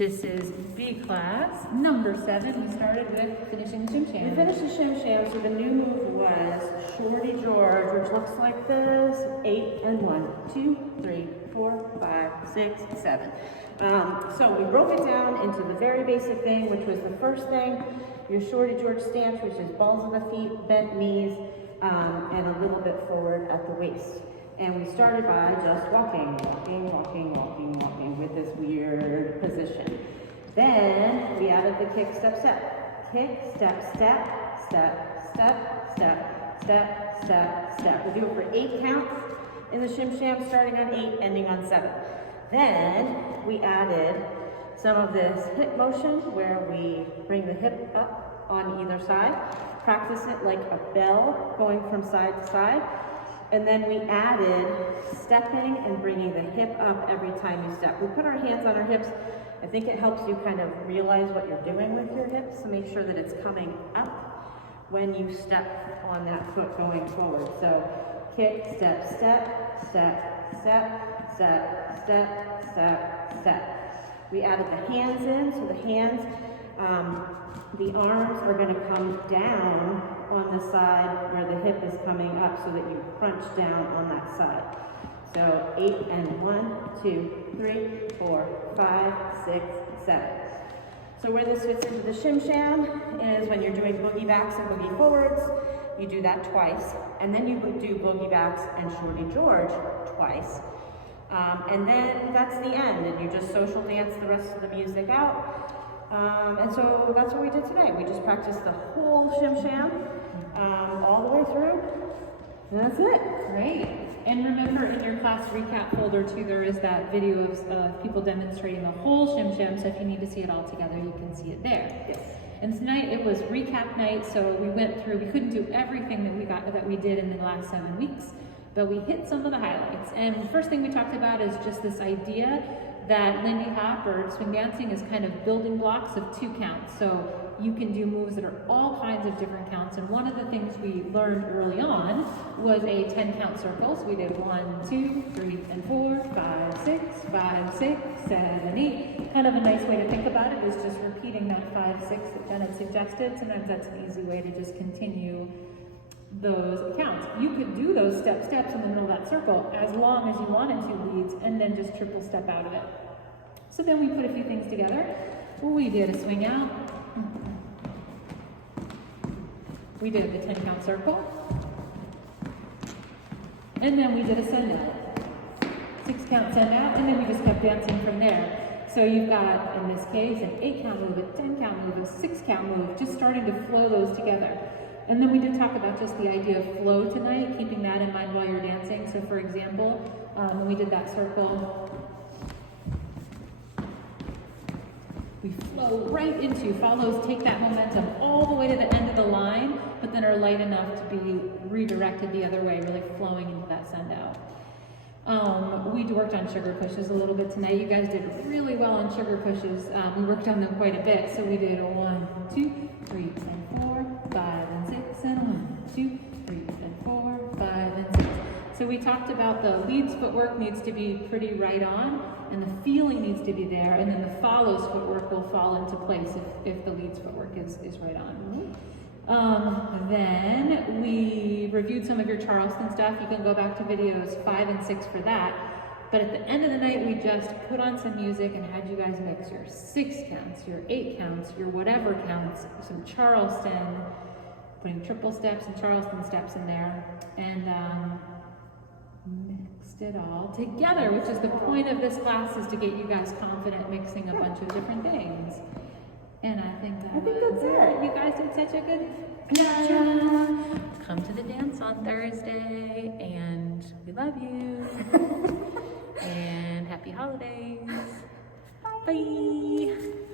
This is B class, number 7. We started with finishing the shim sham. We finished the shim sham, so the new move was Shorty George, which looks like this. 8 and 1, 2, 3, 4, 5, 6, 7. So we broke it down into the very basic thing, which was the first thing, your Shorty George stance, which is balls of the feet, bent knees, and a little bit forward at the waist. And we started by just walking with this weird position. Then we added the kick, step, step. Kick, step, step, step, step, step, step, step, step. We'll do it for 8 counts in the shim sham, starting on 8, ending on 7. Then we added some of this hip motion where we bring the hip up on either side. Practice it like a bell going from side to side. And then we added stepping and bringing the hip up every time you step. We put our hands on our hips. I think it helps you kind of realize what you're doing with your hips, so make sure that it's coming up when you step on that foot going forward. So kick, step, step, step, step, step, step, step, step. We added the hands in, so the hands, the arms are going to come down on the side where the hip is coming up so that you crunch down on that side. So 8 and 1, 2, 3, 4, 5, 6, 7. So where this fits into the shim sham is when you're doing boogie backs and boogie forwards, you do that twice. And then you do boogie backs and Shorty George twice. And then that's the end, and you just social dance the rest of the music out. And so that's what we did today. We just practiced the whole shim sham all the way through, and that's it. Great. And remember, in your class recap folder too, there is that video of people demonstrating the whole shim sham, so if you need to see it all together, you can see it there. Yes. And tonight it was recap night, so we went through, we couldn't do everything that we did in the last 7 weeks, but we hit some of the highlights. And the first thing we talked about is just this idea that Lindy Hop or swing dancing is kind of building blocks of 2 counts. So you can do moves that are all kinds of different counts. And one of the things we learned early on was a 10-count circle. So we did 1, 2, 3, and 4, 5, 6, 5, 6, 7, 8. Kind of a nice way to think about it is just repeating that 5, 6 that Janet suggested. Sometimes that's an easy way to just continue those counts. You could do those steps in the middle of that circle as long as you wanted to leads and then just triple step out of it. So then we put a few things together. We did a swing out. We did the 10-count circle. And then we did a send out. 6-count send out, and then we just kept dancing from there. So you've got, in this case, an 8-count move, a 10-count move, a 6-count move, just starting to flow those together. And then we did talk about just the idea of flow tonight, keeping that in mind while you're dancing. So for example, when we did that circle, we flow right into, follows take that momentum all the way to the end of the line, but then are light enough to be redirected the other way, really flowing into that send out. We worked on sugar pushes a little bit tonight. You guys did really well on sugar pushes. We worked on them quite a bit. So we did 1, 2, 3, and 4, 5, and 6, and 1, 2, 3, and 4, 5, and 6. So we talked about the leads footwork needs to be pretty right on, and the feeling needs to be there, and then the follows footwork will fall into place if the leads footwork is right on. Then we reviewed some of your Charleston stuff. You can go back to videos 5 and 6 for that. But at the end of the night, we just put on some music and had you guys mix your 6 counts, your 8 counts, your whatever counts, some Charleston, putting triple steps and Charleston steps in there, and mixed it all together, which is the point of this class, is to get you guys confident mixing a bunch of different things. And I think that's it. You guys did such a good job. Come to the dance on Thursday, and we love you. And happy holidays. Bye.